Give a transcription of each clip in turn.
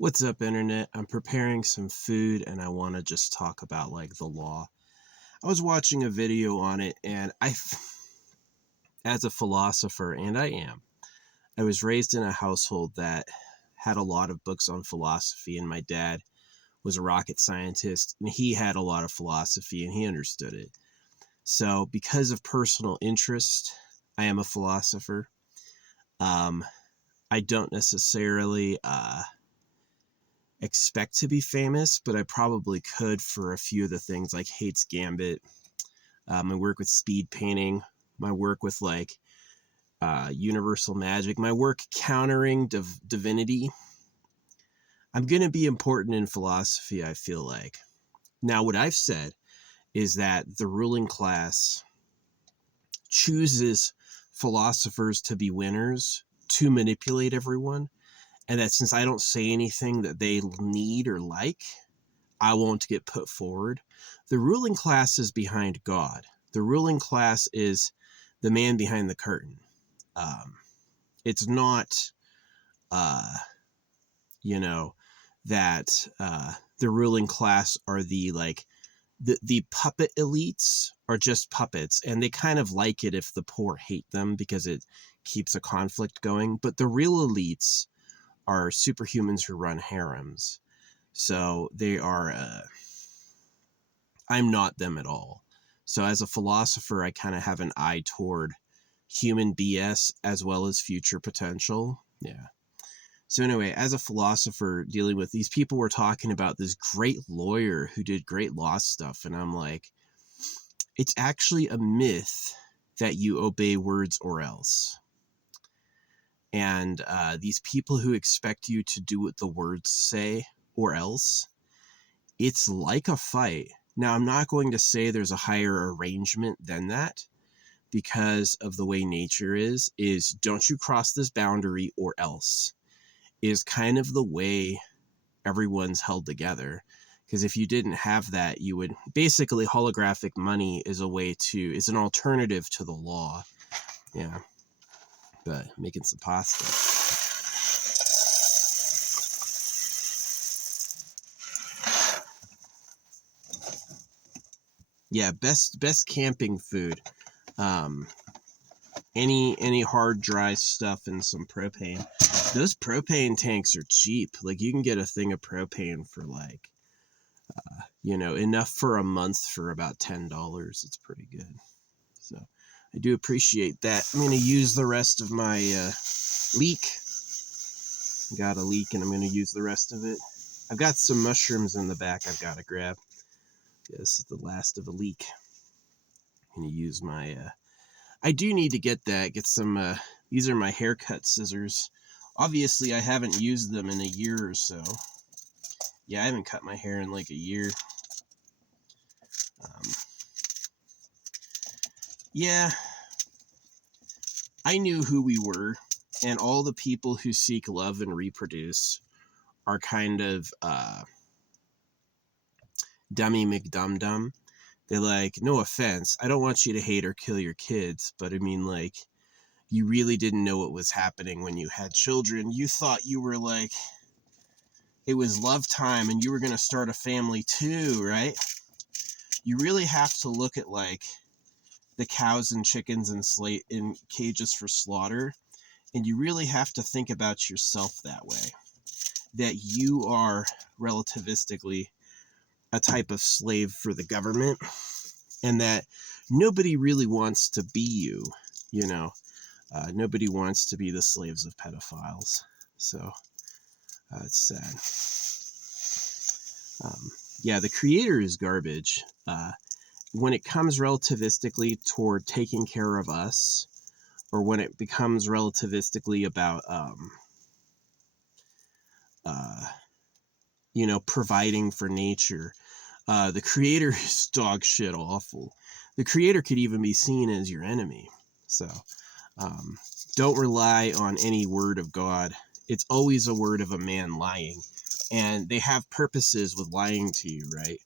What's up, internet? I'm preparing some food and I want to just talk about like the law. I was watching a video on it and as a philosopher, and I was raised in a household that had a lot of books on philosophy, and my dad was a rocket scientist and he had a lot of philosophy and he understood it. So, because of personal interest, I am a philosopher. Um, I don't necessarily expect to be famous, but I probably could for a few of the things like Hates Gambit, my work with speed painting, my work with universal magic, my work countering divinity. I'm going to be important in philosophy, I feel like. Now, what I've said is that the ruling class chooses philosophers to be winners to manipulate everyone, and that since I don't say anything that they need or like, I won't get put forward. The ruling class is behind God. The ruling class is the man behind the curtain. It's not, uh, you know, that the ruling class are the puppet elites are just puppets, and they kind of like it if the poor hate them because it keeps a conflict going. But the real elites are superhumans who run harems. So they are, I'm not them at all. So as a philosopher, I kind of have an eye toward human BS as well as future potential. Yeah. So anyway, as a philosopher dealing with these people, were talking about this great lawyer who did great law stuff. And I'm like, it's actually a myth that you obey words or else. And these people who expect you to do what the words say or else, it's like a fight. Now, I'm not going to say there's a higher arrangement than that because of the way nature is don't you cross this boundary or else is kind of the way everyone's held together. Because if you didn't have that, you would basically, holographic money is it's an alternative to the law. Yeah. But making some pasta. Yeah, best camping food. Any hard dry stuff and some propane. Those propane tanks are cheap. Like you can get a thing of propane for enough for a month for about $10. It's pretty good. So I do appreciate that. I'm going to use the rest of my leek. Got a leek and I'm going to use the rest of it. I've got some mushrooms in the back I've got to grab. Yeah, this is the last of a leek. I'm going to use my I do need to get some these are my haircut scissors. Obviously I haven't used them in a year or so. Yeah, I haven't cut my hair in like a year. Yeah, I knew who we were, and all the people who seek love and reproduce are kind of dummy McDum-Dum. They're like, no offense, I don't want you to hate or kill your kids, but I mean, like, you really didn't know what was happening when you had children. You thought you were like, it was love time and you were going to start a family too, right? You really have to look at like the cows and chickens in cages for slaughter, and you really have to think about yourself that way, that you are relativistically a type of slave for the government, and that nobody really wants to be you, nobody wants to be the slaves of pedophiles. So it's sad. Yeah, the creator is garbage. When it comes relativistically toward taking care of us, or when it becomes relativistically about, providing for nature, the creator is dog shit awful. The creator could even be seen as your enemy. So don't rely on any word of God. It's always a word of a man lying. And they have purposes with lying to you, right?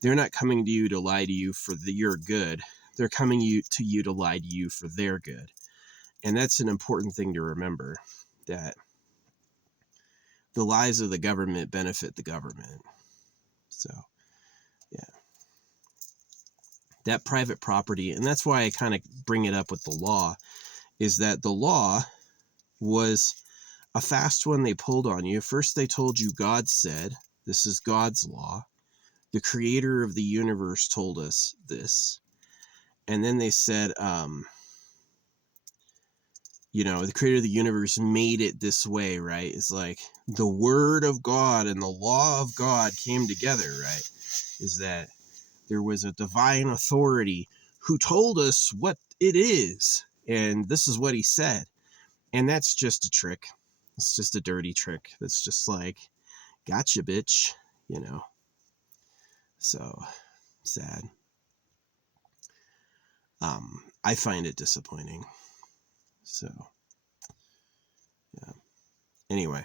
They're not coming to you to lie to you for your good. They're coming to you to lie to you for their good. And that's an important thing to remember, that the lies of the government benefit the government. So, yeah. That private property, and that's why I kind of bring it up with the law, is that the law was a fast one they pulled on you. First, they told you God said, this is God's law. The creator of the universe told us this. And then they said, the creator of the universe made it this way, right? It's like the word of God and the law of God came together, right? Is that there was a divine authority who told us what it is. And this is what he said. And that's just a trick. It's just a dirty trick. That's just like, gotcha, bitch, So sad. I find it disappointing. So, yeah. Anyway,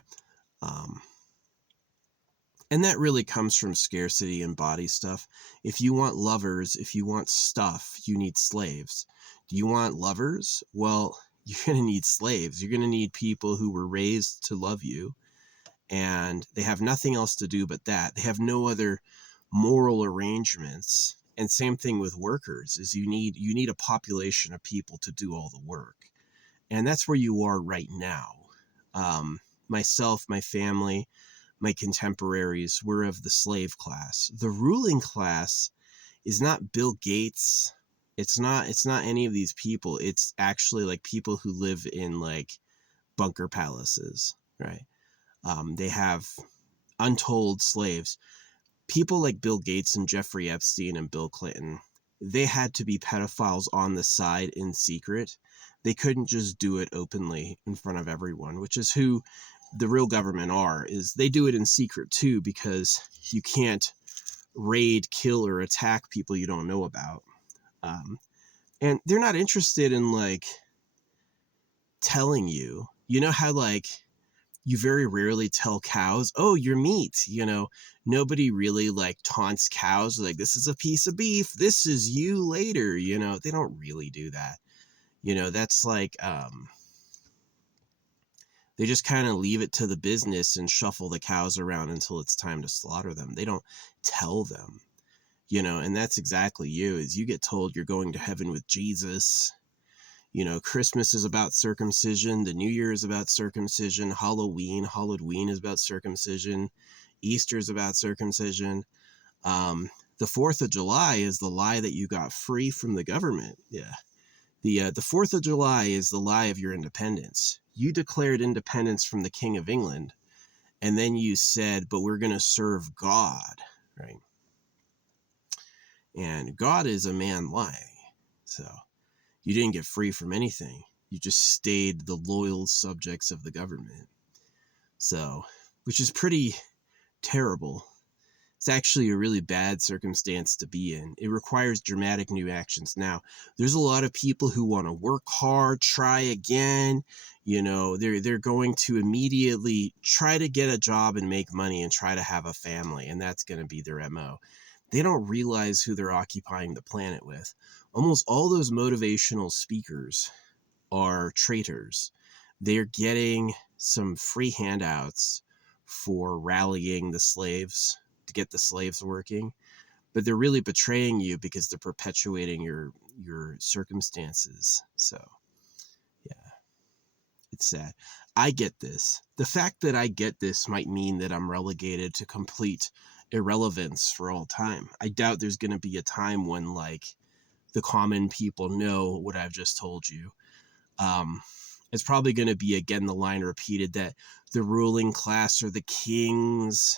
and that really comes from scarcity and body stuff. If you want lovers, if you want stuff, you need slaves. Do you want lovers? Well, you're going to need slaves. You're going to need people who were raised to love you, and they have nothing else to do but that. They have no other moral arrangements. And same thing with workers, is you need a population of people to do all the work. And that's where you are right now. Myself, my family, my contemporaries, we're of the slave class. The ruling class is not Bill Gates. It's not any of these people. It's actually like people who live in like bunker palaces, right? They have untold slaves. People like Bill Gates and Jeffrey Epstein and Bill Clinton, they had to be pedophiles on the side in secret. They couldn't just do it openly in front of everyone, which is who the real government are. Is they do it in secret too, because you can't raid, kill, or attack people you don't know about. And they're not interested in like telling you. You know how like you very rarely tell cows, oh, your meat, nobody really like taunts cows like, this is a piece of beef, this is you later, they don't really do that. That's like, they just kind of leave it to the business and shuffle the cows around until it's time to slaughter them. They don't tell them, and that's exactly you, is you get told you're going to heaven with Jesus. Christmas is about circumcision. The New Year is about circumcision. Halloween is about circumcision. Easter is about circumcision. The 4th of July is the lie that you got free from the government. Yeah. The 4th of July is the lie of your independence. You declared independence from the King of England, and then you said, but we're going to serve God, right? And God is a man lying. So you didn't get free from anything. You just stayed the loyal subjects of the government. So, which is pretty terrible. It's actually a really bad circumstance to be in. It requires dramatic new actions. Now, there's a lot of people who want to work hard, try again. They're going to immediately try to get a job and make money and try to have a family, and that's going to be their MO. They don't realize who they're occupying the planet with. Almost all those motivational speakers are traitors. They're getting some free handouts for rallying the slaves to get the slaves working, but they're really betraying you because they're perpetuating your circumstances. So, yeah, it's sad. I get this. The fact that I get this might mean that I'm relegated to complete irrelevance for all time. I doubt there's going to be a time when like the common people know what I've just told you. It's probably going to be again the line repeated that the ruling class are the kings.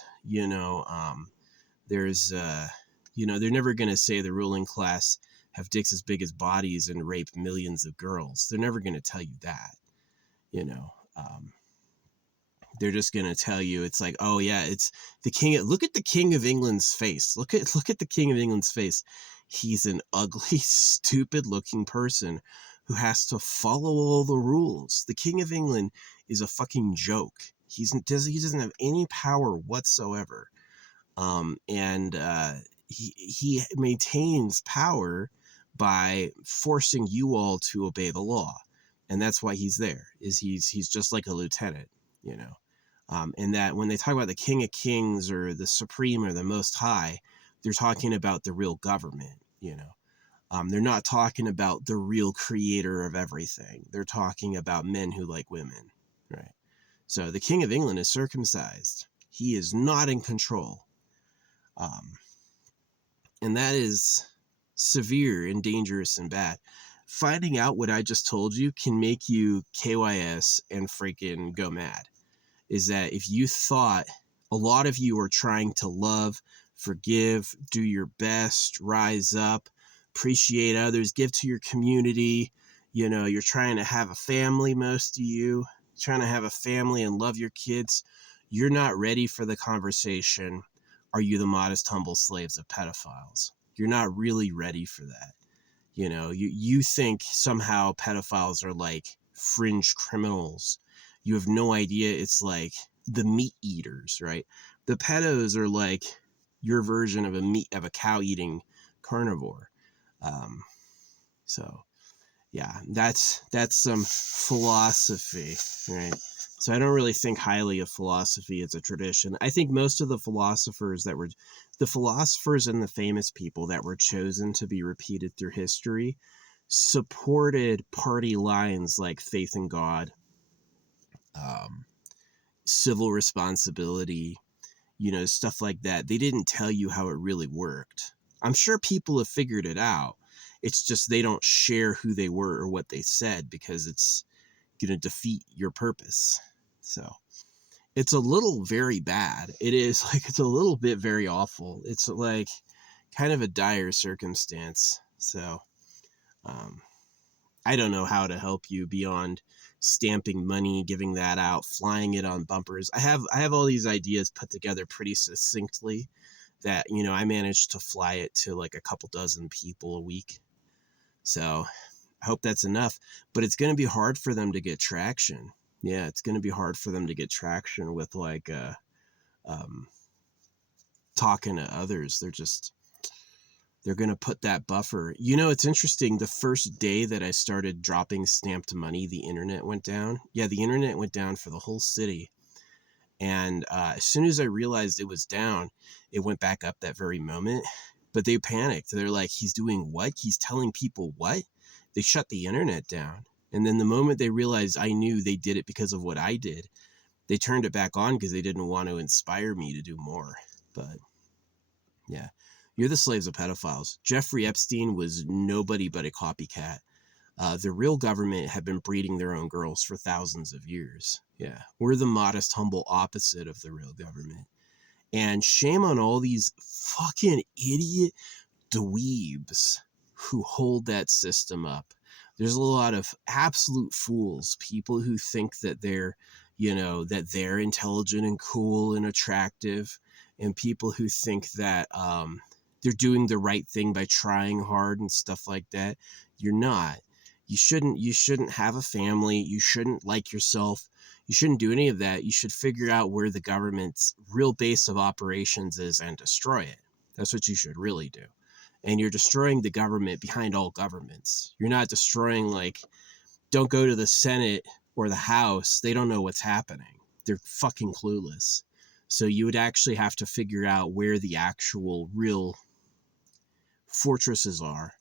There's they're never going to say the ruling class have dicks as big as bodies and rape millions of girls. They're never going to tell you that. They're just going to tell you it's like, oh yeah, it's the king. Look at the King of England's face. Look at the King of England's face. He's an ugly, stupid looking person who has to follow all the rules. The King of England is a fucking joke. He doesn't have any power whatsoever. He maintains power by forcing you all to obey the law. And that's why he's there, is he's just like a lieutenant, And that when they talk about the King of Kings or the Supreme or the Most High, they're talking about the real government, you know. They're not talking about the real creator of everything. They're talking about men who like women, right? So the King of England is circumcised. He is not in control. And that is severe and dangerous and bad. Finding out what I just told you can make you KYS and freaking go mad. Is that if you thought, a lot of you are trying to love, forgive, do your best, rise up, appreciate others, give to your community. You know, you're trying to have a family, most of you, trying to have a family and love your kids. You're not ready for the conversation. Are you the modest, humble slaves of pedophiles? You're not really ready for that. You know, you think somehow pedophiles are like fringe criminals. You have no idea it's like the meat eaters, right? The pedos are like your version of a cow eating carnivore. So yeah, that's some philosophy, right? So I don't really think highly of philosophy as a tradition. I think most of the philosophers and the famous people that were chosen to be repeated through history supported party lines like faith in God, civil responsibility, you know, stuff like that. They didn't tell you how it really worked. I'm sure people have figured it out. It's just they don't share who they were or what they said because it's going to defeat your purpose. So it's a little very bad. It is like, it's a little bit very awful. It's like kind of a dire circumstance. So I don't know how to help you beyond stamping money, giving that out, flying it on bumpers. I have all these ideas put together pretty succinctly that, you know, I managed to fly it to like a couple dozen people a week. So I hope that's enough, but it's going to be hard for them to get traction. Yeah, it's going to be hard for them to get traction with like talking to others. They're going to put that buffer. You know, it's interesting. The first day that I started dropping stamped money, the internet went down. Yeah, the internet went down for the whole city. And as soon as I realized it was down, it went back up that very moment. But they panicked. They're like, he's doing what? He's telling people what? They shut the internet down. And then the moment they realized I knew they did it because of what I did, they turned it back on because they didn't want to inspire me to do more. But yeah, you're the slaves of pedophiles. Jeffrey Epstein was nobody but a copycat. The real government had been breeding their own girls for thousands of years. Yeah, we're the modest, humble opposite of the real government. And shame on all these fucking idiot dweebs who hold that system up. There's a lot of absolute fools, people who think that they're, you know, that they're intelligent and cool and attractive, and people who think that they're doing the right thing by trying hard and stuff like that. You're not. You shouldn't have a family. You shouldn't like yourself. You shouldn't do any of that. You should figure out where the government's real base of operations is and destroy it. That's what you should really do. And you're destroying the government behind all governments. You're not destroying, like, don't go to the Senate or the House. They don't know what's happening. They're fucking clueless. So you would actually have to figure out where the actual real fortresses are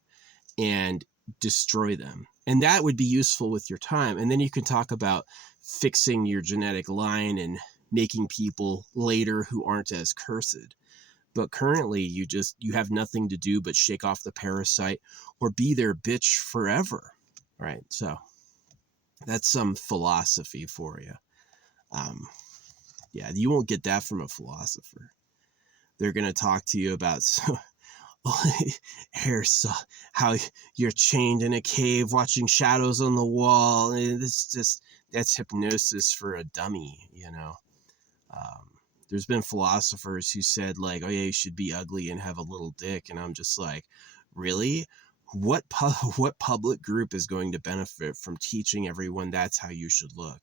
and destroy them. And that would be useful with your time. And then you can talk about fixing your genetic line and making people later who aren't as cursed. But currently you have nothing to do but shake off the parasite or be their bitch forever. Right? So that's some philosophy for you. Yeah, you won't get that from a philosopher. They're going to talk to you about how you're chained in a cave watching shadows on the wall. And that's hypnosis for a dummy, you know. There's been philosophers who said, like, oh yeah, you should be ugly and have a little dick. And I'm just like, really? What public group is going to benefit from teaching everyone that's how you should look?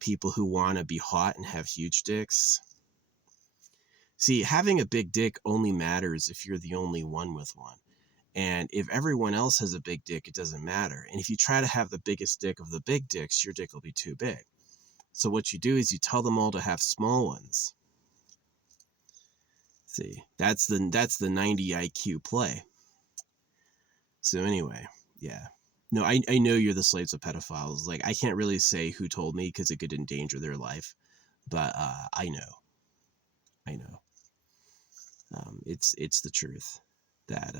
People who want to be hot and have huge dicks? See, having a big dick only matters if you're the only one with one. And if everyone else has a big dick, it doesn't matter. And if you try to have the biggest dick of the big dicks, your dick will be too big. So what you do is you tell them all to have small ones. See, that's the 90 IQ play. So anyway, yeah. No, I know you're the slaves of pedophiles. Like, I can't really say who told me because it could endanger their life. But I know. It's the truth that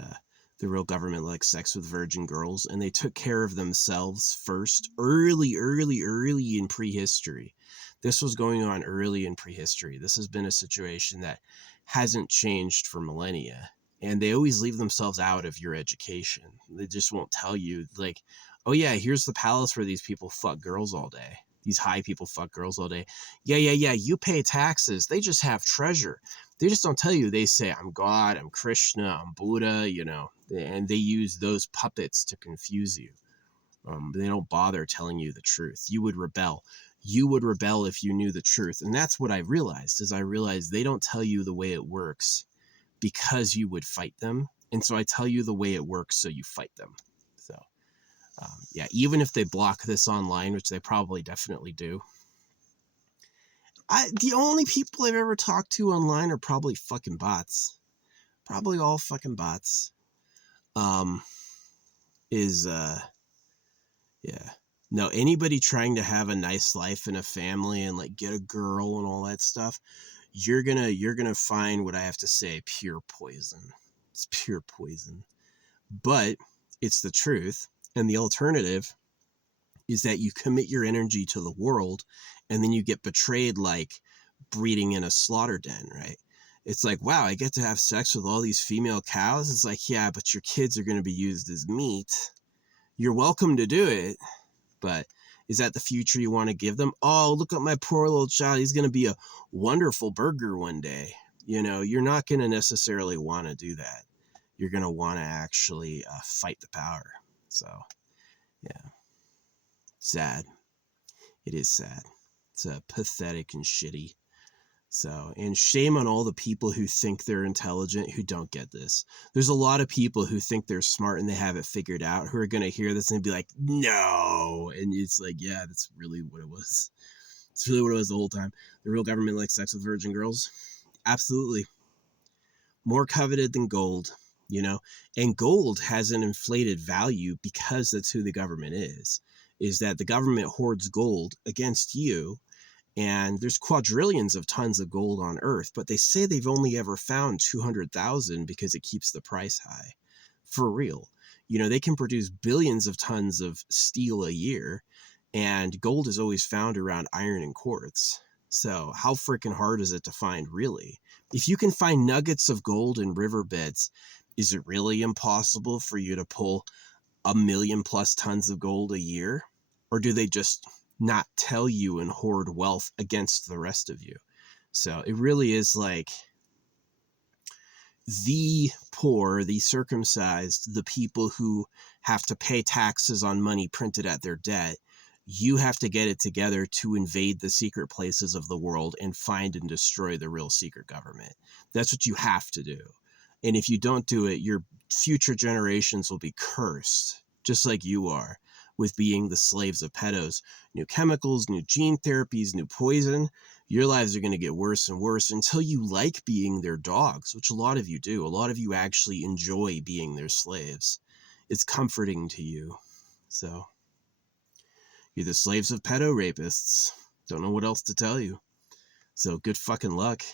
the real government likes sex with virgin girls, and they took care of themselves first, early in prehistory. This was going on early in prehistory. This has been a situation that hasn't changed for millennia. And they always leave themselves out of your education. They just won't tell you, like, oh yeah, here's the palace where these people fuck girls all day. These high people fuck girls all day. Yeah, you pay taxes. They just have treasure. They just don't tell you. They say, I'm God, I'm Krishna, I'm Buddha, and they use those puppets to confuse you. They don't bother telling you the truth. You would rebel. You would rebel if you knew the truth. And that's what I realized, is I realized they don't tell you the way it works because you would fight them. And so I tell you the way it works so you fight them. So, yeah, even if they block this online, which they probably definitely do. The only people I've ever talked to online are probably fucking bots. Probably all fucking bots. Yeah. No, anybody trying to have a nice life and a family and like get a girl and all that stuff, you're gonna find what I have to say, pure poison. It's pure poison. But it's the truth. And the alternative is that you commit your energy to the world and then you get betrayed, like breeding in a slaughter den, right? It's like, wow, I get to have sex with all these female cows. It's like, yeah, but your kids are going to be used as meat. You're welcome to do it, but is that the future you want to give them? Oh, look at my poor little child. He's going to be a wonderful burger one day. You're not going to necessarily want to do that. You're going to want to actually fight the power. So, yeah. Sad. It is sad. It's pathetic and shitty. So, and shame on all the people who think they're intelligent who don't get this. There's a lot of people who think they're smart and they have it figured out who are going to hear this and be like, no. And it's like, yeah, that's really what it was. It's really what it was the whole time. The real government likes sex with virgin girls. Absolutely. More coveted than gold, and gold has an inflated value because that's who the government is that the government hoards gold against you. And there's quadrillions of tons of gold on Earth, but they say they've only ever found 200,000 because it keeps the price high. For real. They can produce billions of tons of steel a year, and gold is always found around iron and quartz. So how freaking hard is it to find, really? If you can find nuggets of gold in riverbeds, is it really impossible for you to pull 1 million plus tons of gold a year? Or do they just not tell you and hoard wealth against the rest of you? So it really is like the poor, the circumcised, the people who have to pay taxes on money printed at their debt. You have to get it together to invade the secret places of the world and find and destroy the real secret government. That's what you have to do. And if you don't do it, your future generations will be cursed, just like you are, with being the slaves of pedos. New chemicals, new gene therapies, new poison. Your lives are going to get worse and worse until you like being their dogs, which a lot of you do. A lot of you actually enjoy being their slaves. It's comforting to you. So you're the slaves of pedo rapists. Don't know what else to tell you. So good fucking luck.